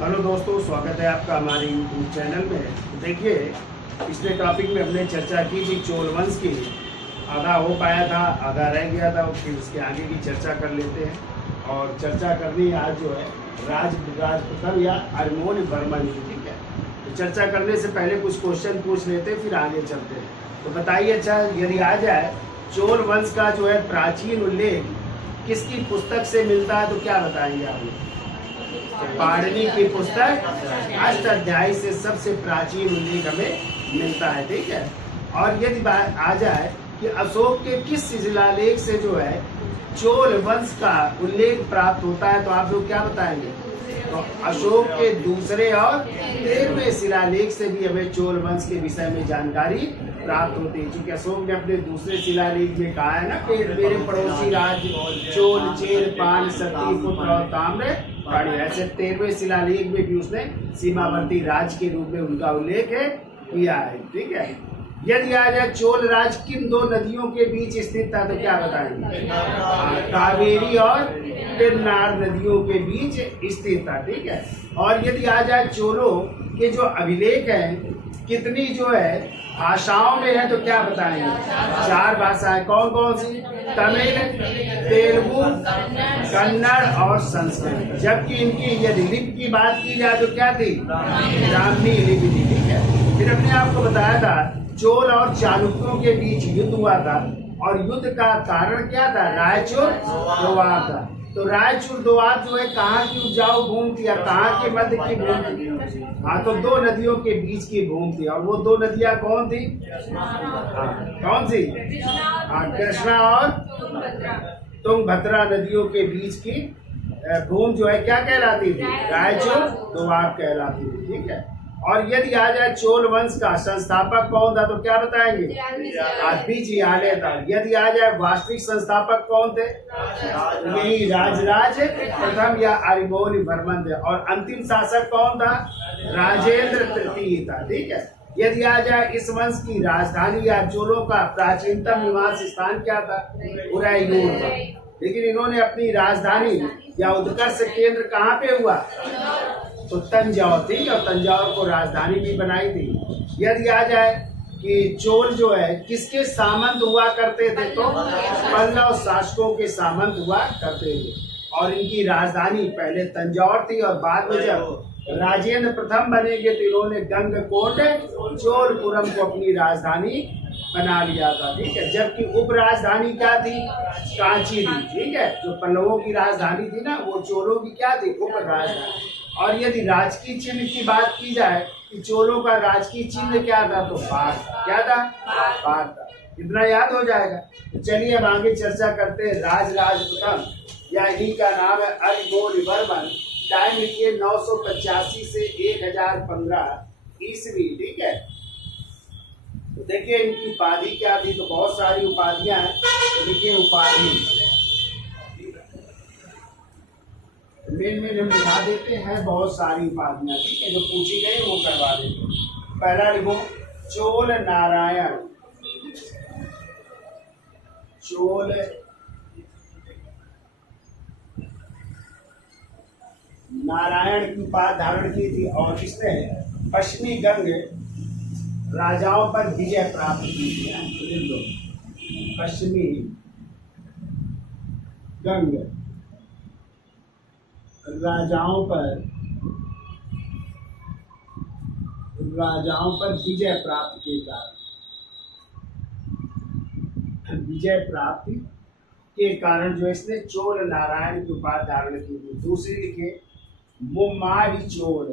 Hello दोस्तों, स्वागत है आपका हमारे यूट्यूब चैनल में। देखिए, पिछले टॉपिक में हमने चर्चा की थी चोल वंश की। आधा हो पाया था, आधा रह गया था, फिर उसके आगे की चर्चा कर लेते हैं। और चर्चा करनी आज जो है राज प्रथम या अरिमोर्यवर्मन की। ठीक है, तो चर्चा करने से पहले कुछ क्वेश्चन पूछ लेते हैं, फिर आगे चलते हैं। तो बताइए, अच्छा यदि आ जाए चोल वंश का जो है प्राचीन उल्लेख किसकी पुस्तक से मिलता है, तो क्या बताएंगे आप लोग? पाणिनि की पुस्तक अष्टाध्यायी से सबसे प्राचीन उल्लेख हमें मिलता है। ठीक है, और यदि बात आ जाए कि अशोक के किस शिलालेख से जो है चोल वंश का उल्लेख प्राप्त होता है, तो आप लोग क्या बताएंगे? तो अशोक के दूसरे और 13वें शिलालेख से भी हमें चोल वंश के विषय में जानकारी प्राप्त होती है। क्योंकि अशोक ने अपने दूसरे शिलालेख में कहा है ना कि मेरे पड़ोसी राज्य चोल, चेर, पाल, सती, पुत्र और ताम्र पाणी। ऐसे 13वें शिलालेख में भी उसने सीमावर्ती राज्य के रूप में उनका उल्लेख किया है। ठीक है, यदि आ जाए चोल राज किन दो नदियों के बीच स्थित था, तो क्या बताएंगे? कावेरी और पेन्नार नदियों के बीच स्थित था। ठीक है, और यदि आ जाए चोलों के जो अभिलेख हैं कितनी जो है भाषाओं में है, तो क्या बताएंगे? 4 भाषाएं। कौन कौन सी? तमिल, तेलुगु, कन्नड़ और संस्कृत। जबकि इनकी यदि लिपि की बात की जाए तो क्या थी? ब्राह्मी लिपि थी। ठीक है, फिर अपने आपको बताया था चोल और चालुक्यों के बीच युद्ध हुआ था, और युद्ध का कारण क्या था? रायचूर दोआब था। तो रायचूर दोआब जो है कहाँ की उपजाऊ भूमि थी या कहाँ के मध्य की भूमि थी? हाँ, तो 2 नदियों के बीच की भूमि थी। और वो 2 नदियाँ कौन थी? कौन सी? कृष्णा और तुंगभद्रा नदियों के बीच की भूमि जो है क्या कहलाती थी? रायचूर दोआब कहलाती थी। ठीक है, और यदि आ जाए चोल वंश का संस्थापक कौन था, तो क्या बताएंगे? बिजयालय था। यदि आ जाए वास्तविक संस्थापक कौन थे? यही राजराज प्रथम या अरिमोर्यवर्मन थे। और अंतिम शासक कौन था? राजेंद्र तृतीय था। ठीक है, यदि आ जाए इस वंश की राजधानी या चोलों का प्राचीनतम निवास स्थान क्या था? उदयपुर था। लेकिन इन्होंने अपनी राजधानी या उत्कर्ष केंद्र कहाँ पे हुआ? तो तंजौर थी, और तंजौर को राजधानी भी बनाई थी। यदि आ जाए कि चोल जो है किसके सामंत हुआ करते थे, तो पल्लव शासकों के सामंत हुआ करते थे। और इनकी राजधानी पहले तंजौर थी, और बाद में जब राजेंद्र प्रथम बनेंगे तो इन्होंने गंगकोट चोलपुरम को अपनी राजधानी बना लिया था। ठीक है, जबकि उप राजधानी क्या थी? कांची थी। ठीक है, जो पल्लवों की राजधानी थी ना, वो चोलों की क्या थी? उप राजधानी। और यदि राजकीय चिन्ह की बात की जाए कि चोलों का राजकीय चिन्ह क्या था, तो बाघ। क्या था? बाघ था। इतना याद हो जाएगा। तो चलिए अब आगे चर्चा करते हैं राजराज प्रथम, या इन्हीं का नाम है अरिमोर्यवर्मन। टाइम लिखिए 985 से 1015 ईस्वी। ठीक है, तो देखिए इनकी उपाधि क्या थी। तो बहुत सारी उपाधियां हैं, तो देखिए उपाधि मेन हम दिखा देते हैं। बहुत सारी उपाधियां, ठीक है, जो पूछी गई वो करवा देते। पहला लिखो चोल नारायण। चोल नारायण की उपाधि धारण की थी, और इसने पश्चिमी गंग राजाओं पर विजय प्राप्त की थी। पश्चिमी गंग राजाओं पर विजय प्राप्त के कारण, विजय प्राप्ति के कारण जो इसने चोल नारायण की उपाधि धारण की थी। दूसरी लिखे मुम्मारी चोल।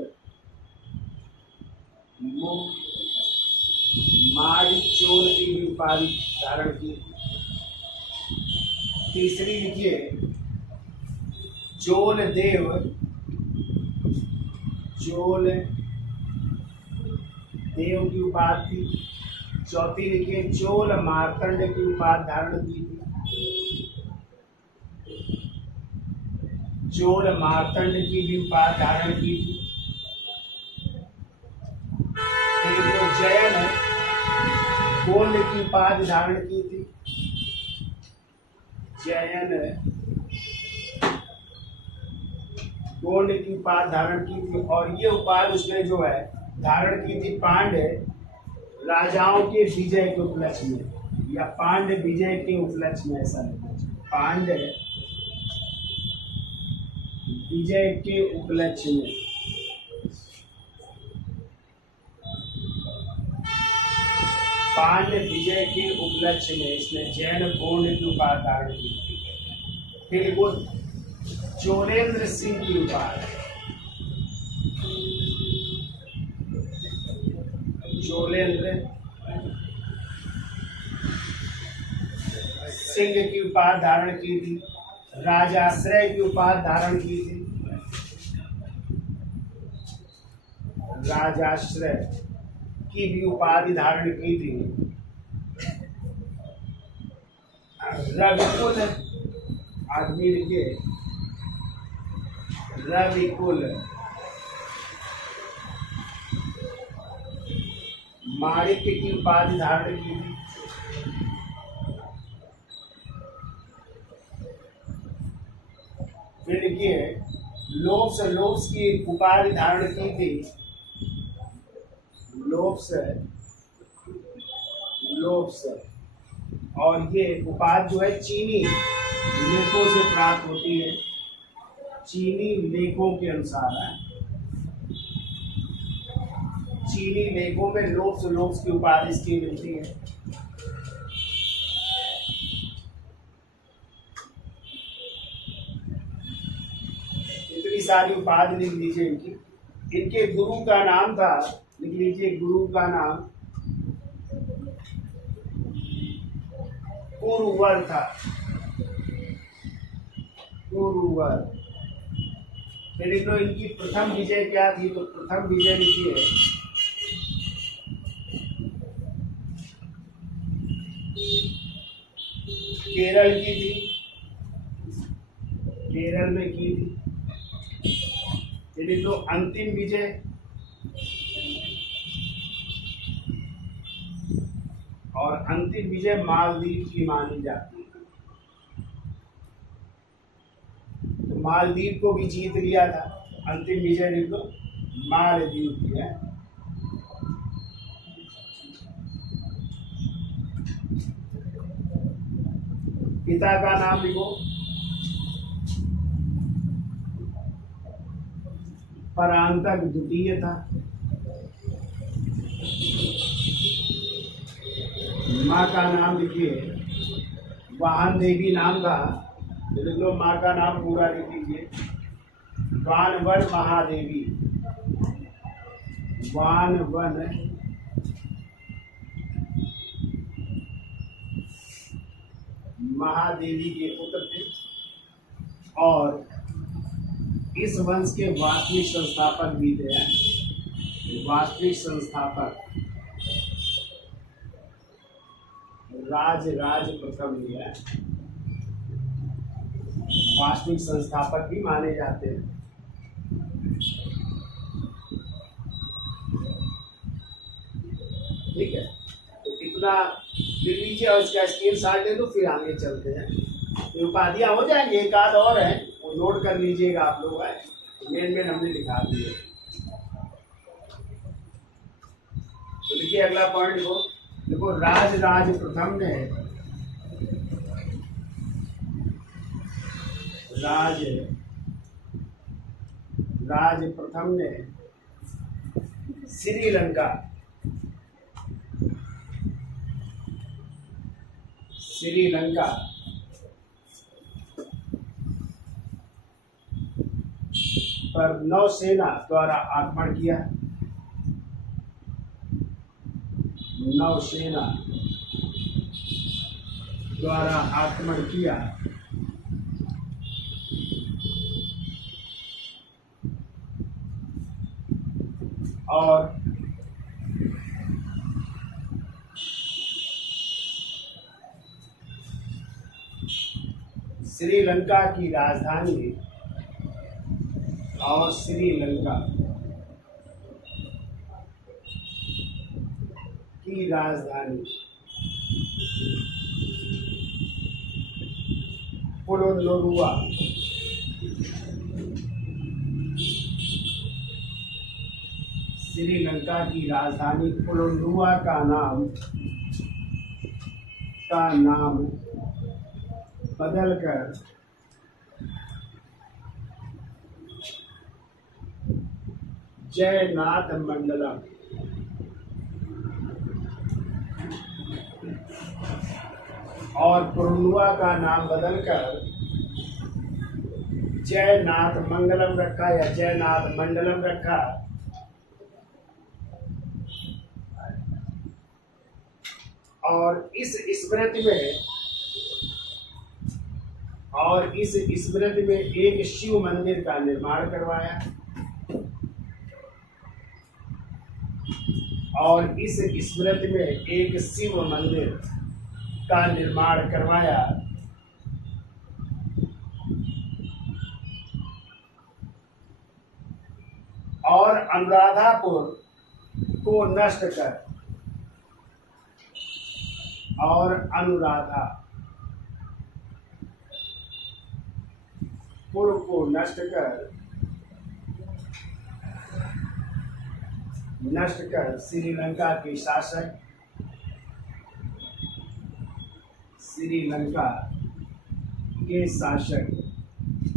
मुम्मारी चोल की भी उपाधि धारण की। तीसरी लिखिए चोल देव। चोल देव की उपाधि थी। चौथी लिखिए चोल मार्तंड की उपाधि धारण की थी। चोल मार्तंड की भी उपाधि धारण की थी। फिर जयन गोल्ड की उपाधि धारण की थी। जयन गोंड की उपाधि धारण की थी, और ये उपाधि उसने जो है धारण की थी पांड्य राजाओं के विजय के उपलक्ष्य में, या पांड्य विजय के उपलक्ष्य में, ऐसा नहीं, पांड्य विजय के उपलक्ष्य में। पांड्य विजय के उपलक्ष्य में इसने जैन गोंड की उपाधि धारण की थी। फिर वो चोलेंद्र सिंह की उपाधि, चोलेंद्र सिंह की उपाधि धारण की थी। राजाश्रय की उपाधि धारण की थी, राजाश्रय की भी उपाधि धारण की थी। रविकुल आदमी के रविकुल माणिक्य की उपाधि धारण की थी। फिर देखिए लोप्स, लोप्स की उपाधि धारण की थी। लोप्स, लोप्स, और ये उपाधि जो है चीनी लेखों से प्राप्त होती है, चीनी लेखों के अनुसार है। चीनी लेखों में लोप्स, लोप्स की उपाधि इसकी मिलती है। इतनी सारी उपाधि लिख लीजिए इनकी। इनके गुरु का नाम था, लिख लीजिए गुरु का नाम कुरुवर था, कुरुवर। फिर लिख लो इनकी प्रथम विजय क्या थी, तो प्रथम विजय लिखिए केरल की थी, केरल में की थी। फिर लिख लो अंतिम विजय, और अंतिम विजय मालदीव की मानी जाती है। तो मालदीव को भी जीत लिया था। अंतिम विजय लिख दो मालदीव की है। पिता का नाम लिखो परांतक द्वितीय था। माँ का नाम लिखिए वाहन देवी नाम था। लिख लो माँ का नाम पूरा लिख लीजिए वानवन महादेवी, वानवन महादेवी के पुत्र थे, और इस वंश के वास्तविक संस्थापक भी थे। वास्तविक संस्थापक राज प्रथम ही है, वास्तविक संस्थापक भी माने जाते हैं। ठीक है, तो इतना लिख लीजिए और इसका स्क्रीन शॉट ले लो, फिर आगे चलते हैं। तो उपाधियां हो जाएंगे, एक आध और है वो नोट कर लीजिएगा आप लोग। मेन हमने लिखा दिए। तो लिखिए अगला पॉइंट लिखो, देखो राज प्रथम ने राज प्रथम ने श्रीलंका पर नौसेना द्वारा आक्रमण किया। नौसेना द्वारा आक्रमण किया और श्रीलंका की राजधानी और श्रीलंका की राजधानी पोलोनोरुआ श्रीलंका की राजधानी कोलंबुआ का नाम बदलकर जयनाथ मंडलम और कोलंबुआ का नाम बदलकर जयनाथ मंगलम रखा या जयनाथ मंडलम रखा। और इस स्मृति में एक शिव मंदिर का निर्माण करवाया और इस स्मृति में एक शिव मंदिर का निर्माण करवाया। और अनुराधापुर को नष्ट कर और अनुराधापुर को नष्ट कर श्रीलंका के शासक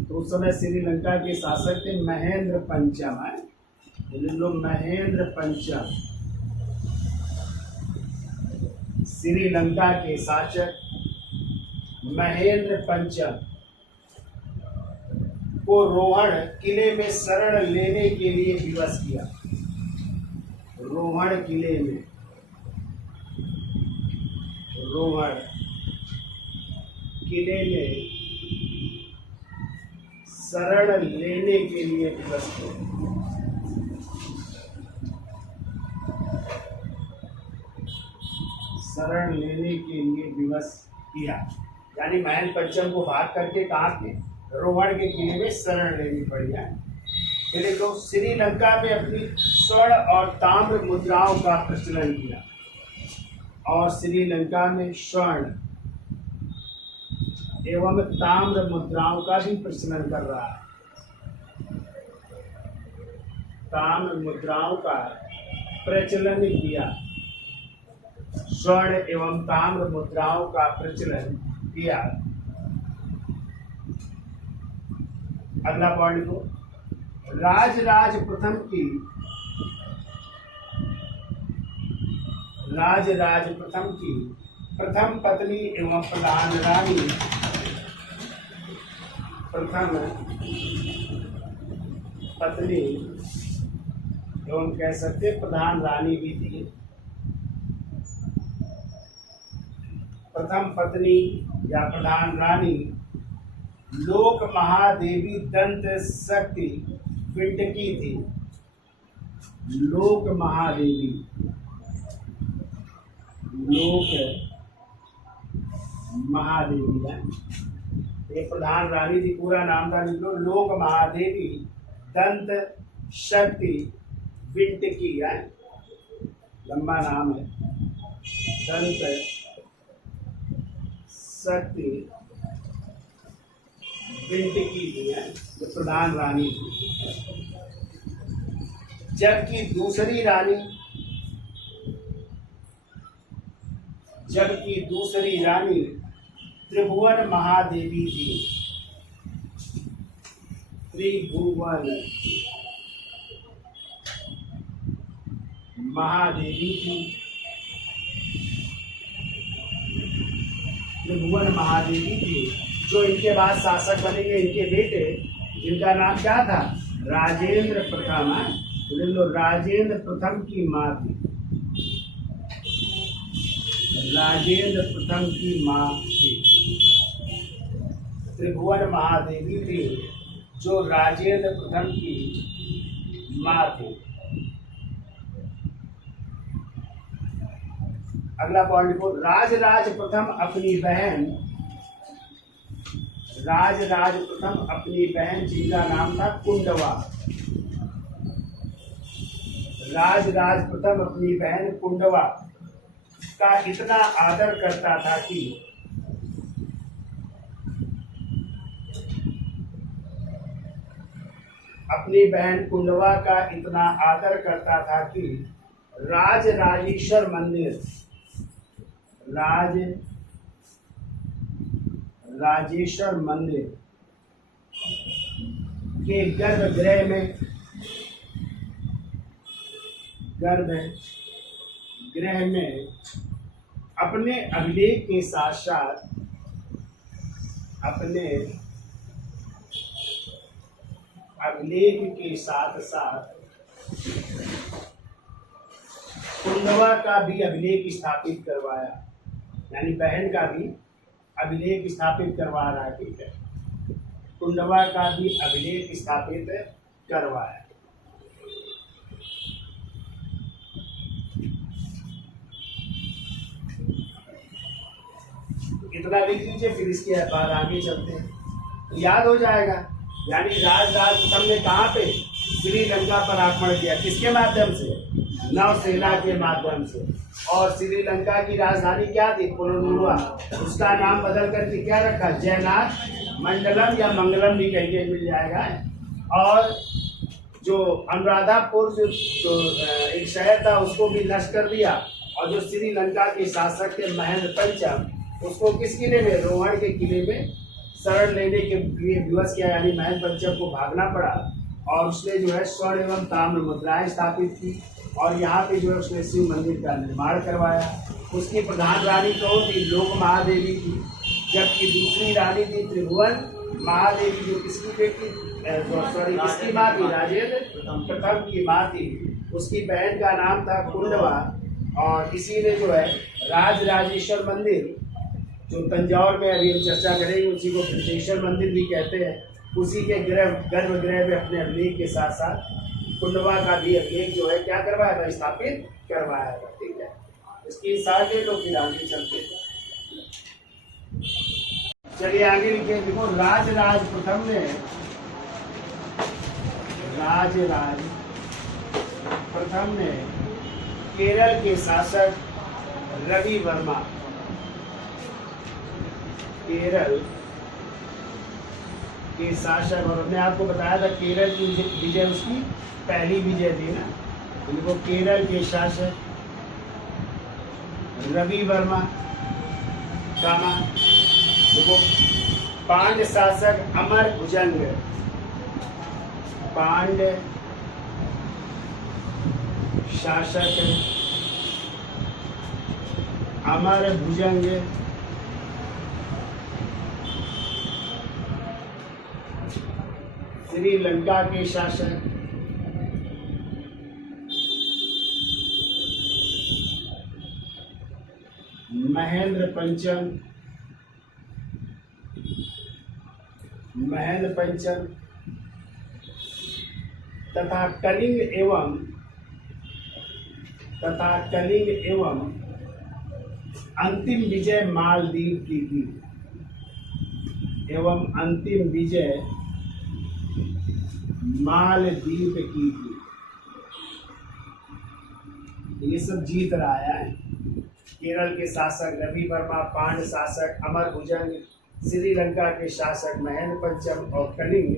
तो उस समय श्रीलंका के शासक थे महेंद्र पंचम है। लोग महेंद्र पंचम श्रीलंका के शासक महेंद्र पंचम को रोहण किले में शरण लेने के लिए विवश किया। रोहण किले में शरण लेने के लिए विवश किया। शरण लेने के लिए विवश किया यानी महेंद्र पंचम को भाग करके कहाँ थे, रोहण के किले में शरण लेनी पड़ी है। पहले तो श्रीलंका में अपनी स्वर्ण और ताम्र मुद्राओं का प्रचलन किया और श्रीलंका में स्वर्ण एवं ताम्र मुद्राओं का भी प्रचलन कर रहा है। ताम्र मुद्राओं का प्रचलन किया, स्वर्ण एवं ताम्र मुद्राओं का प्रचलन किया। अगला पॉइंट को राजराज प्रथम की प्रथम पत्नी एवं प्रधान रानी एवं कह सकते प्रधान रानी भी थी। प्रथम पत्नी या प्रधान रानी लोक महादेवी दंत शक्ति पिंडकी थी। लोक महादेवी है, ये प्रधान रानी थी। पूरा नाम था लिख लो, लोक महादेवी दंत शक्ति पिंडकी है, लंबा नाम है। दंत शक्ति पिंडकी थी है, जो प्रधान रानी थी। जबकि दूसरी रानी त्रिभुवन महादेवी थी। त्रिभुवन महादेवी थी जो इनके बाद शासक बनेंगे, इनके बेटे, जिनका नाम क्या था, राजेंद्र प्रथम है। राजेंद्र प्रथम की माँ थी। राजेंद्र प्रथम की माँ थी त्रिभुवन महादेवी थी, जो राजेंद्र प्रथम की माँ थी। अगला पॉइंट को राजराज प्रथम अपनी बहन जिनका नाम था कुंडवा। राजराज प्रथम अपनी बहन कुंडवा का इतना आदर करता था कि अपनी बहन कुंडवा का इतना आदर करता था कि राज राजेश्वर मंदिर, राजेश्वर मंदिर के गर्भगृह में अपने अभिलेख के साथ साथ कुंडवा का भी अभिलेख स्थापित करवाया, यानी बहन का भी अभिलेख स्थापित करवा रहा है। ठीक है, कुंडवा का भी अभिलेख स्थापित करवाया। इतना लिख लीजिए, फिर इसके बाद आगे चलते हैं, याद हो जाएगा। यानी राजराज प्रथम ने कहाँ पे श्रीलंका पर आक्रमण किया, किसके माध्यम से? नौसेना के माध्यम से। और श्रीलंका की राजधानी क्या थी? कोलोनुवा। उसका नाम बदल करके क्या रखा? जयनाथ मंडलम या मंगलम भी कहीं मिल जाएगा। और जो अनुराधापुर जो एक शहर था उसको भी नष्ट कर दिया। और जो श्रीलंका के शासक थे महेंद्र पंचम, उसको किस किले में? रोहण के किले में शरण लेने के लिए विवश किया, यानी महेंद्र पंचम को भागना पड़ा। और उसने जो है स्वर्ण एवं ताम्र मुद्राएं स्थापित की और यहाँ पे जो है उसने शिव मंदिर का निर्माण करवाया। उसकी प्रधान रानी कौन थी? लोक महादेवी थी। जबकि दूसरी रानी थी त्रिभुवन महादेवी, जो किसकी बेटी किसकी माँ थी? राजेंद्र प्रथम की माँ थी। उसकी बहन का नाम था कुंडवा। और इसी ने जो है राज राजेश्वर मंदिर, जो तंजौर में अभी हम चर्चा करेंगे, उसी को बृहदेश्वर मंदिर भी कहते हैं, उसी के गर्भगृह में अपने अभिलेख के साथ साथ कुंडवा का भी अभिलेख जो है क्या करवाया था? स्थापित करवाया था। ठीक है, इसकी साथ ले लो, फिर आगे चलते हैं। चलिए आगे लिखे, देखो राजराज प्रथम ने केरल के शासक रवि वर्मा, केरल के शासक, और हमने आपको बताया था केरल की विजय उसकी पहली विजय थी ना। उनको केरल के शासक रवि वर्मा कामा, देखो पांड्य शासक अमर भुजंग, पांड्य शासक अमर भुजंग श्रीलंका के शासक महेंद्र पंचम तथा कलिंग एवं अंतिम विजय मालदीव की थी, मालदीव की थी। ये सब जीत रहा है। केरल के शासक रवि वर्मा, पांड्य शासक अमर भुजंग, श्रीलंका के शासक महेंद्र पंचम और कलिंग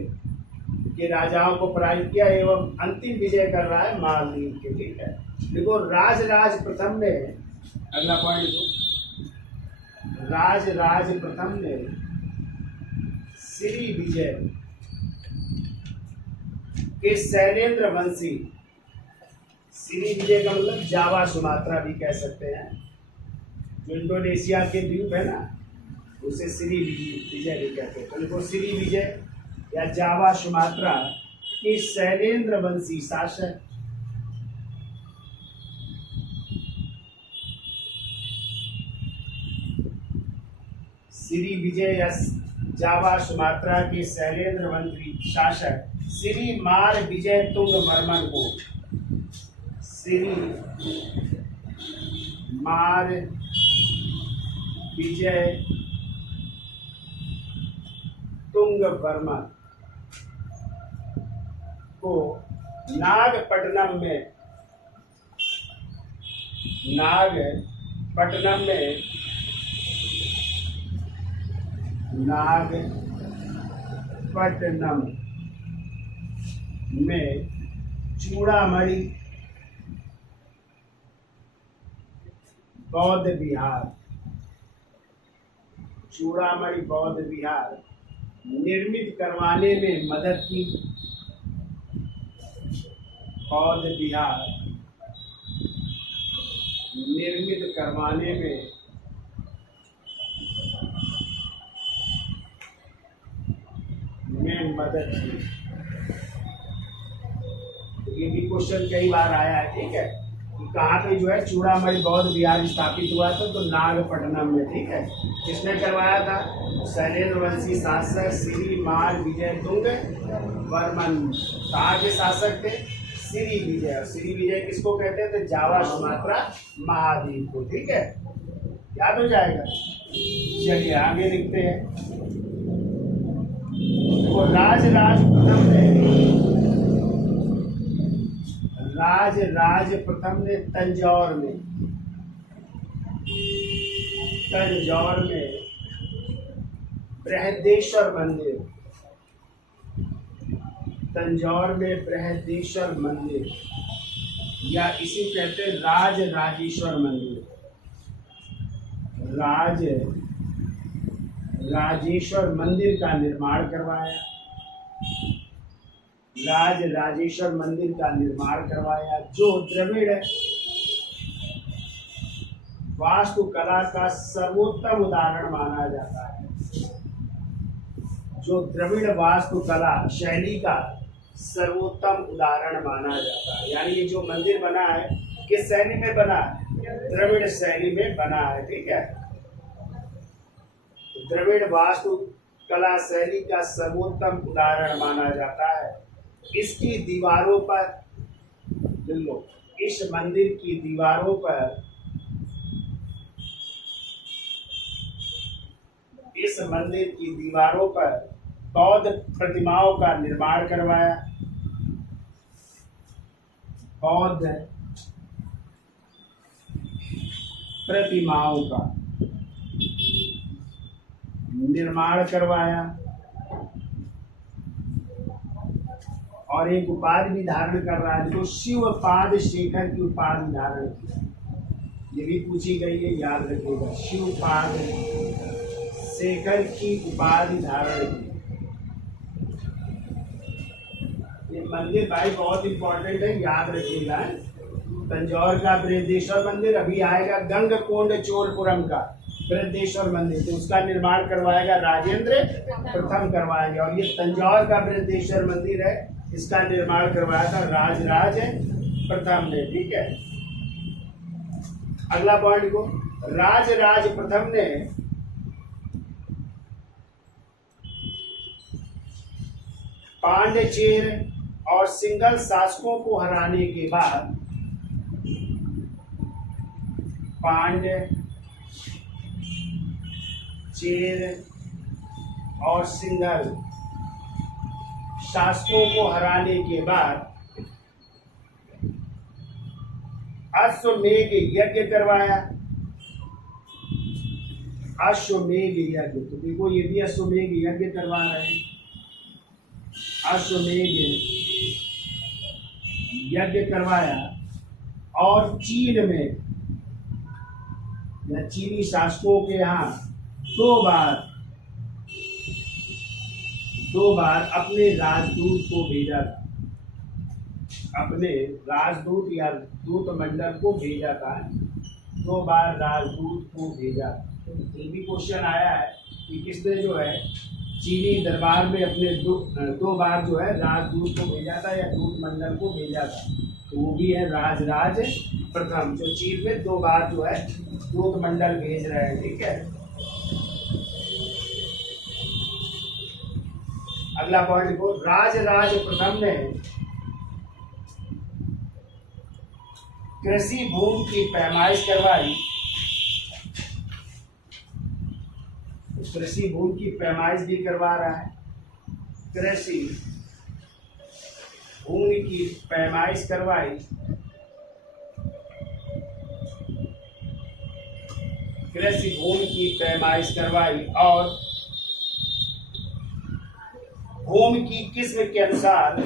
के राजाओं को पराजित किया एवं अंतिम विजय कर रहा है मालदीव के। ठीक है, देखो राजराज प्रथम ने, अगला पॉइंट देखो, राजराज प्रथम ने श्री विजय के शैलेंद्र वंशी, श्री विजय का मतलब जावा सुमात्रा भी कह सकते हैं, जो इंडोनेशिया के द्वीप है ना, उसे श्री विजय भी कहते हैं। तो देखो श्री विजय या जावा सुमात्रा के शैलेंद्र वंशी शासक श्री विजय या जावा सुमात्रा के शैलेंद्र वंशी शासक श्री मार विजय तुंग वर्मन को, श्री मार विजय तुंग वर्मन को नागपट्टनम में चूड़ामणि बौद्ध विहार, चूड़ामणि बौद्ध विहार निर्मित करवाने में मदद की। बौद्ध विहार निर्मित करवाने में मदद की। ये भी क्वेश्चन कई बार आया है, ठीक है, कि कहाँ पे जो है चूड़ामणि बौद्ध विहार स्थापित हुआ था, तो नागपट्टनम में, ठीक है। किसने करवाया था? शैलेंद्र वंशी शासक श्री मार विजय तुंग वर्मन। कहाँ के शासक थे? श्री विजय। श्री विजय किसको कहते हैं? तो जावा सुमात्रा महाद्वीप को, ठीक है, याद हो जाएगा। चलिए आगे लिखते हैं। तो राज प्रथम ने तंजौर में बृहदेश्वर मंदिर, तंजौर में बृहदेश्वर मंदिर, या इसी कहते हैं राजेश्वर मंदिर, राजेश्वर मंदिर का निर्माण करवाया। राजेश्वर मंदिर का निर्माण करवाया, जो द्रविड़ वास्तुकला का सर्वोत्तम उदाहरण माना जाता है। जो द्रविड़ वास्तुकला शैली का सर्वोत्तम उदाहरण माना जाता है। यानी ये जो मंदिर बना है किस शैली में बना है? द्रविड़ शैली में बना है, ठीक है। द्रविड़ वास्तुकला शैली का सर्वोत्तम उदाहरण माना जाता है। इसकी दीवारों पर, इस मंदिर की दीवारों पर, इस मंदिर की दीवारों पर बौद्ध प्रतिमाओं का निर्माण करवाया। बौद्ध प्रतिमाओं का निर्माण करवाया और एक उपाधि भी धारण कर रहा है, जो शिवपाद शेखर की उपाधि धारण की। ये भी पूछी गई है, याद रखिएगा। शिवपाद शेखर की उपाधि धारण की। ये मंदिर भाई बहुत इंपॉर्टेंट है, याद रखिएगा। तंजौर का बृहदेश्वर मंदिर, अभी आएगा गंगकोंड चोलपुरम का बृहदेश्वर मंदिर, तो उसका निर्माण करवाएगा राजेंद्र प्रथम करवाएंगे। और ये तंजौर का बृहदेश्वर मंदिर है, इसका निर्माण करवाया था राज प्रथम ने, ठीक है। अगला पॉइंट को, राज प्रथम ने पांड्यचेर और सिंघल शासकों को हराने के बाद, पांड्यचेर और सिंघल शासकों को हराने के बाद अश्वमेध यज्ञ करवाया। अश्वमेध यज्ञ, तो देखो ये भी अश्वमेध यज्ञ करवा रहे हैं। अश्वमेध यज्ञ करवाया और चीन में, या चीनी शासकों के यहाँ दो बार अपने राजदूत को भेजा था। अपने राजदूत या दूत मंडल को भेजा था, 2 बार राजदूत को भेजा। ये भी क्वेश्चन आया है कि किसने जो है चीनी दरबार में अपने 2 बार जो है राजदूत को भेजा था या दूत मंडल को भेजा था, तो वो भी है राज प्रथम, जो चीन में 2 बार जो है दूत मंडल भेज रहे हैं, ठीक है। अगला पॉइंट को, राज प्रथम ने कृषि भूमि की पैमाइश करवाई। कृषि भूमि की पैमाइश भी करवा रहा है। कृषि भूमि की पैमाइश करवाई। कृषि भूमि की पैमाइश करवाई और भूमि की किस्म के अनुसार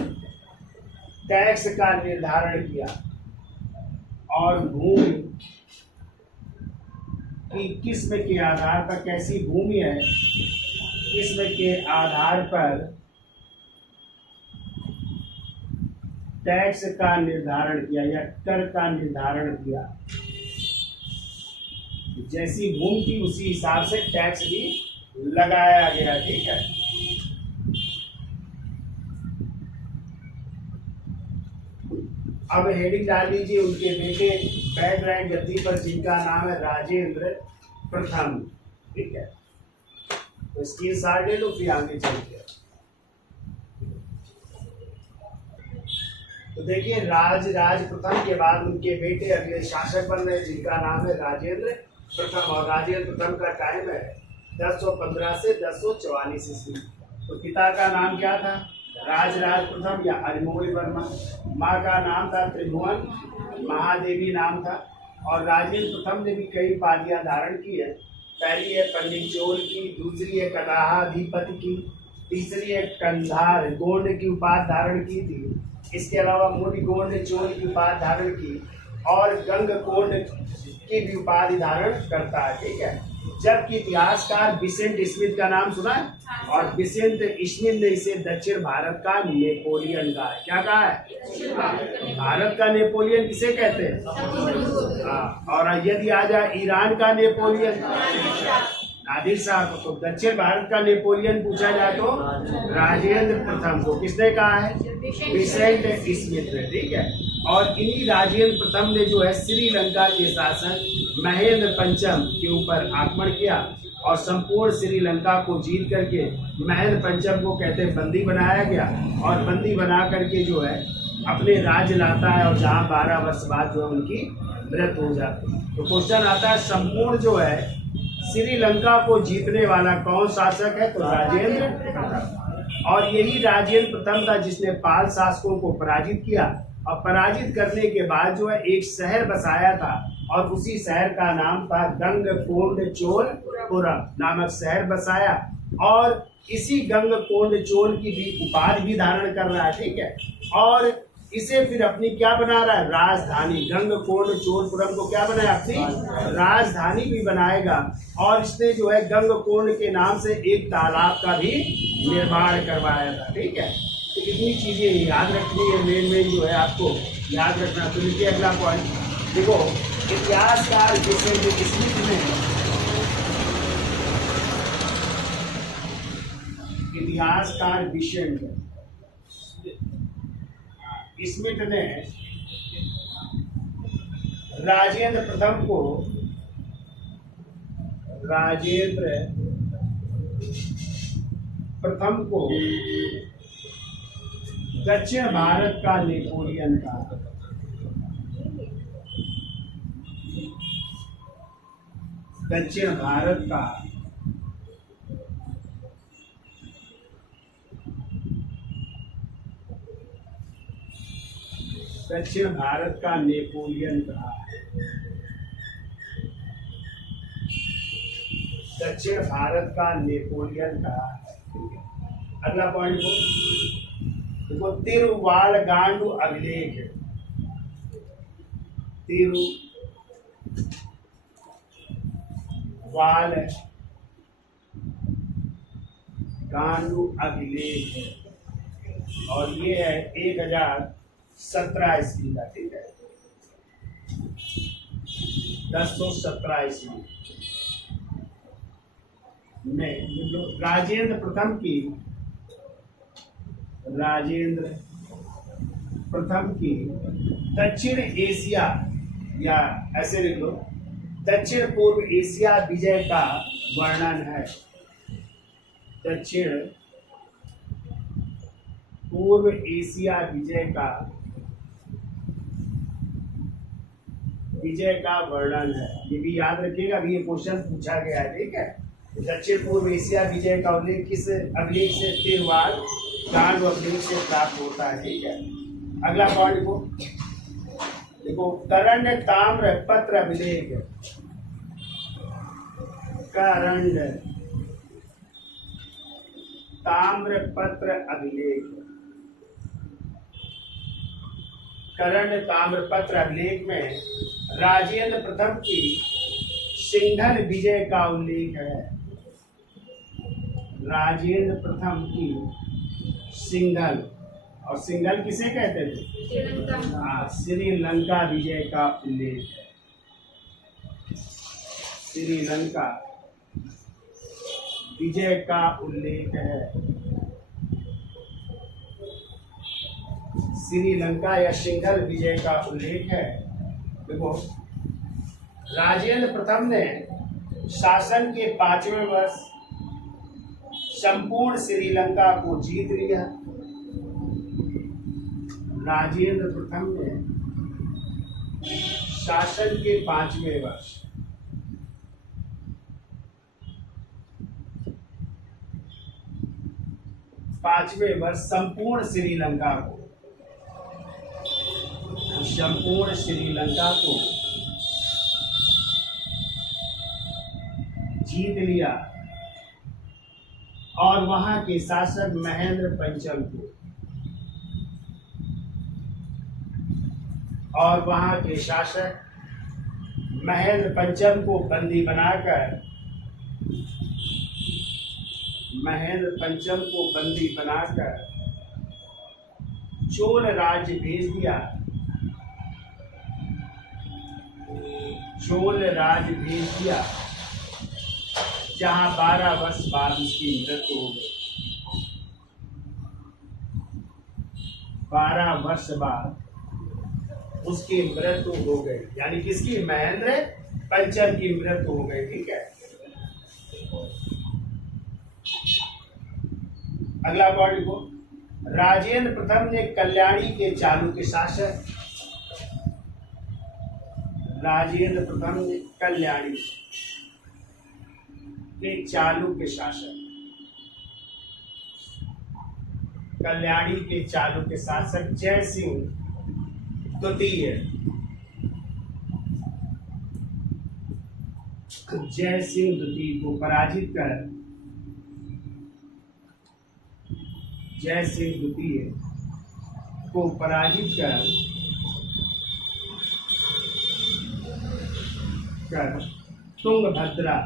टैक्स का निर्धारण किया और भूमि की किस्म के आधार पर, कैसी भूमि है किस्म के आधार पर टैक्स का निर्धारण किया या कर का निर्धारण किया। जैसी भूमि थी उसी हिसाब से टैक्स भी लगाया गया। ठीक है, अब हेडिंग डाल लीजिए उनके बेटे बैकग्राउंड गद्दी पर जिनका नाम है राजेंद्र प्रथम। ठीक है, तो स्क्रीन शॉट ले लो फिर आगे चलते हैं। तो देखिए राज प्रथम के बाद उनके बेटे अगले शासक बन रहे जिनका नाम है राजेंद्र प्रथम, और राजेंद्र प्रथम का टाइम है 1015 से 1044 ईस्वी। तो पिता का नाम क्या था? राज प्रथम या अरिमोल वर्मा। माँ का नाम था त्रिभुवन महादेवी नाम था। और राजेंद्र प्रथम ने भी कई उपाधियां धारण की है। पहली है पंडित चोल की, दूसरी है कदाहाधिपति की, तीसरी है कंधार गोंड की उपाधि धारण की थी। इसके अलावा मुनि गोंड चोल की उपाधि धारण की और गंग कोंड की भी उपाधि धारण करता है। ठीक है, जबकि इतिहासकार विसेंट स्मिथ का नाम सुना है, और विसेंट स्मिथ ने इसे दक्षिण भारत का नेपोलियन कहा है। क्या कहा है? भारत का नेपोलियन किसे कहते हैं? हाँ, और यदि आ जाए ईरान का नेपोलियन नादिर शाह को, तो दक्षिण भारत का नेपोलियन पूछा जाए तो राजेंद्र प्रथम को। किसने कहा है? विसेंट स्मिथ ने। ठीक है, और इन्हीं राजेंद्र प्रथम ने जो है श्रीलंका के शासक महेंद्र पंचम के ऊपर आक्रमण किया और संपूर्ण श्रीलंका को जीत करके महेंद्र पंचम को कहते बंदी बनाया गया, और बंदी बना करके जो है अपने राज्य लाता है, और जहाँ 12 वर्ष बाद जो है उनकी मृत्यु हो जाती है। तो क्वेश्चन आता है संपूर्ण जो है श्रीलंका को जीतने वाला कौन शासक है? तो राजेंद्र प्रथम। और यही राजेंद्र प्रथम था जिसने पाल शासकों को पराजित किया, और पराजित करने के बाद जो है एक शहर बसाया था, और उसी शहर का नाम था गंगकोंडचोलपुरम नामक शहर बसाया, और इसी गंगकोंडचोल की भी उपाधि भी धारण कर रहा है। ठीक है, और इसे फिर अपनी क्या बना रहा है? राजधानी। गंगकोंडचोलपुरम को क्या बनाया? अपनी राजधानी भी बनाएगा, और इसने जो है गंगकोंड के नाम से एक तालाब का भी निर्माण करवाया था। ठीक है, तो इतनी चीजें याद रखनी है, मेन जो है आपको याद रखना। तो देखिए अगला पॉइंट देखो, इतिहासकार विसेंट स्मिथ ने स्मिथ ने राजेंद्र प्रथम को दक्षिण भारत का नेपोलियन कहा। दक्षिण भारत का नेपोलियन कहा है। दक्षिण भारत का नेपोलियन कहा है। अगला पॉइंट देखो, तिरुवालगांडू अभिलेख। तिरुवालगांडू अभिलेख है, और ये है 1017 ईस्वी का। ठीक है, 1017 ईस्वी में राजेंद्र प्रथम की दक्षिण एशिया, या ऐसे लिख लो दक्षिण पूर्व एशिया विजय का वर्णन है। दक्षिण पूर्व एशिया विजय का वर्णन है। ये भी याद रखिएगा, अभी ये क्वेश्चन पूछा गया है। ठीक है, दक्षिण पूर्व एशिया विजय का उल्लेख किस अभिलेख से? तिरुवालगांडू अभिलेख से प्राप्त होता है। ठीक है, अगला पॉइंट को देखो, करंड ताम्र पत्र अभिलेख। करंड ताम्र पत्र अभिलेख। कर्ण ताम्रपत्र अभिलेख में राजेंद्र प्रथम की सिंघल विजय का उल्लेख है। राजेंद्र प्रथम की सिंघल, और सिंघल किसे कहते थे? हाँ, श्रीलंका विजय का उल्लेख है। श्रीलंका विजय का उल्लेख है। श्रीलंका या सिंघल विजय का उल्लेख है। देखो, राजेंद्र प्रथम ने शासन के 5वें वर्ष संपूर्ण श्रीलंका को जीत लिया। राजेंद्र प्रथम ने शासन के 5वें वर्ष संपूर्ण श्रीलंका को जीत लिया और वहां के शासक महेंद्र पंचम को बंदी बनाकर चोल राज्य भेज दिया। जहां 12 वर्ष बाद उसकी मृत्यु हो गई। 12 वर्ष बाद उसकी मृत्यु हो गई, यानी किसकी? महेंद्र पंचम की मृत्यु हो गई। ठीक है, अगला पॉइंट को, राजेंद्र प्रथम ने कल्याणी के चालुक्य शासक कल्याणी के चालुक्य शासक जय सिंह द्वितीय को पराजित कर तुंगभद्रा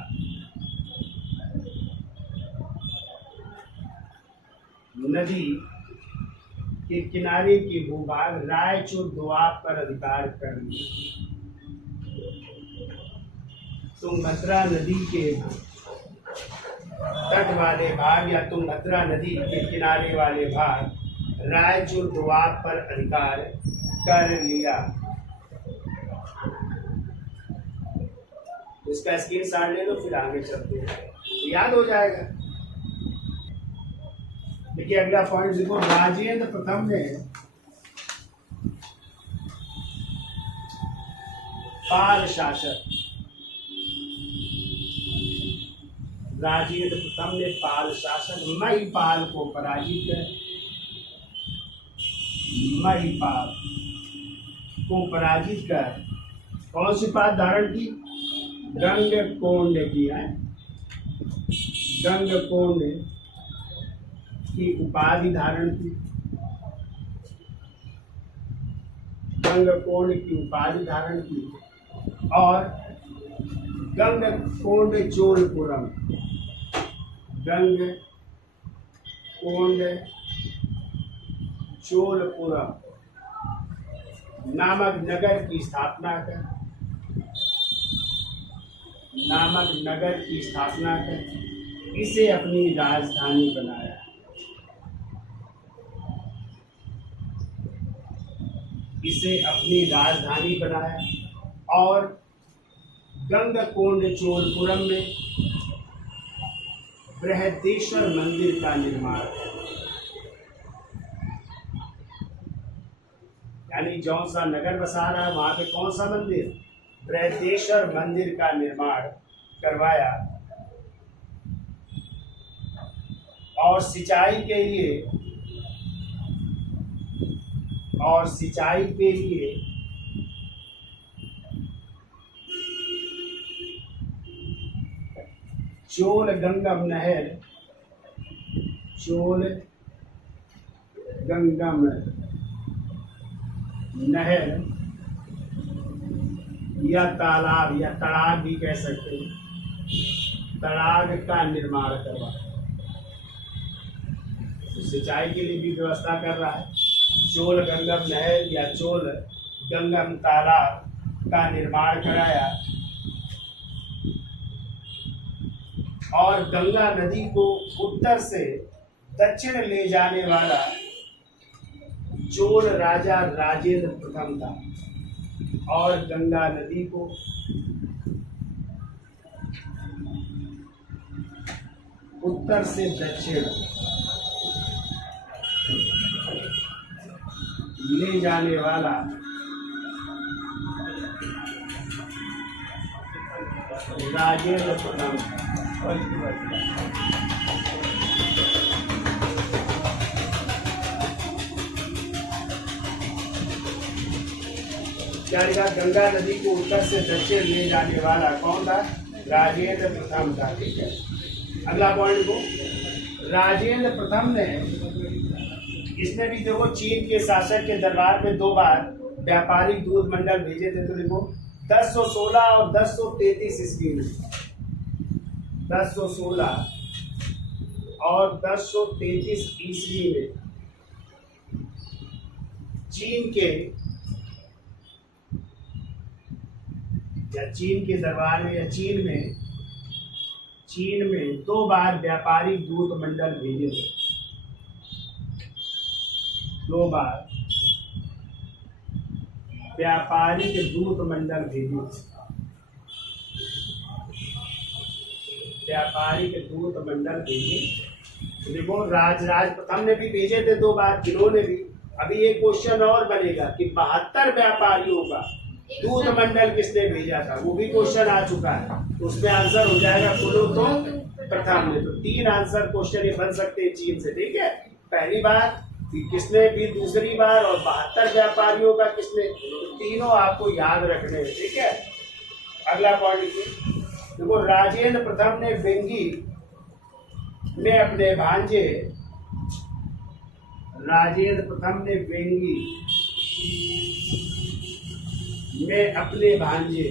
नदी के किनारे के भूभाग रायचूर दोआब पर अधिकार कर लिया। तुंगभद्रा नदी के तट वाले भाग या तुंगभद्रा नदी के किनारे वाले भाग रायचूर दोआब पर अधिकार कर लिया। इसका स्क्रीनशॉट ले लो, फिर आगे चलते हैं, याद हो जाएगा। देखिए अगला पॉइंट देखो, राजेंद्र प्रथम ने पाल शासक महिपाल को पराजित कर कौन सी पात धारण की? गंगकोंड की उपाधि धारण की और गंगकोंड चोलपुरम नामक नगर की स्थापना कर इसे अपनी राजधानी बनाया। और गंगकोंड चोलपुरम में बृहदेश्वर मंदिर का निर्माण है। यानी जौन सा नगर बसा रहा है वहां पे कौन सा मंदिर? बृहदेश्वर मंदिर का निर्माण करवाया। और सिंचाई के लिए चोल गंगम नहर या तालाब या तड़ाग भी कह सकते हैं, तड़ाग का निर्माण करवाया। सिंचाई के लिए भी व्यवस्था कर रहा है। चोल गंगम नहर या चोल गंगम तालाब का निर्माण कराया और गंगा नदी को उत्तर से दक्षिण ले जाने वाला चोल राजा राजेंद्र प्रथम था और गंगा नदी को उत्तर से दक्षिण ले जाने वाला राजेंद्र प्रथम। क्या लिखा? गंगा नदी को उत्तर से दक्षिण ले जाने वाला कौन था? राजेंद्र प्रथम था। ठीक है, अगला पॉइंट को, राजेंद्र प्रथम ने, इसने भी देखो चीन के शासक के दरबार में 2 बार व्यापारिक दूत मंडल भेजे थे। तो लिखो 1016 और 1033 ईस्वी में, 1016 और 1033 ईस्वी में चीन के दरबार में या चीन में 2 बार व्यापारिक दूत मंडल भेजे थे। 2 बार व्यापारिक दूत मंडल भेजे थे। व्यापारिक दूत मंडल भेजे। देखो राज प्रथम ने भी भेजे थे 2 बार, इन्होंने भी। अभी एक क्वेश्चन और बनेगा कि 72 व्यापारियों का दूत मंडल किसने भेजा था, वो भी क्वेश्चन आ चुका है। तो उसमें आंसर हो जाएगा कुल्लू तो प्रथम ने। तो 3 आंसर क्वेश्चन ये बन सकते हैं चीन से। ठीक है, पहली बार किसने भी, दूसरी बार, और 72 व्यापारियों का किसने, तो तीनों आपको याद रखने हैं। ठीक है, अगला पॉइंट देखो, राजेंद्र प्रथम ने वेंगी में अपने भांजे, राजेंद्र प्रथम ने वेंगी में अपने भांजे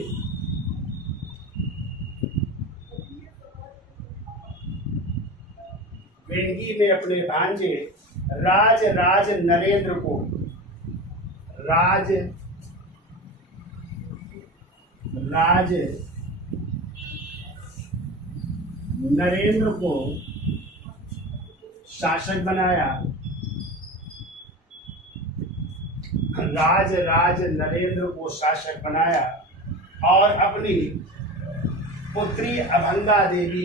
वेंगी में अपने भांजे राज नरेंद्र को, राज नरेंद्र को शासक बनाया। राज नरेंद्र को शासक बनाया और अपनी पुत्री अभंगा देवी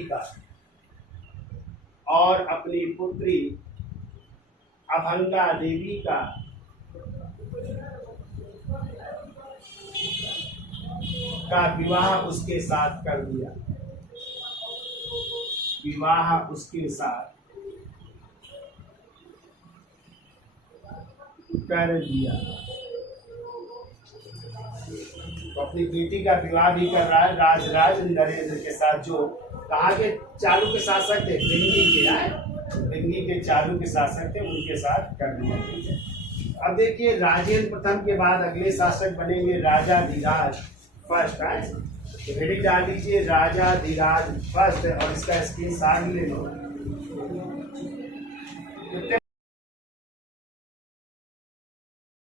का विवाह उसके साथ कर दिया। विवाह उसके साथ कर दिया। तो अपनी बेटी का विवाह भी कर रहा है राज नरेंद्र के साथ, जो कहाँ के चालू के शासक थे, वेंगी के चालू के शासक थे, उनके साथ कर दिया। ठीक है, अब देखिए राजेंद्र प्रथम के बाद अगले शासक बनेंगे राजाधिराज फर्स्ट। तो हेडिंग डाल दीजिए राजाधिराज फर्स्ट और इसका स्क्रीनशॉट ले लो।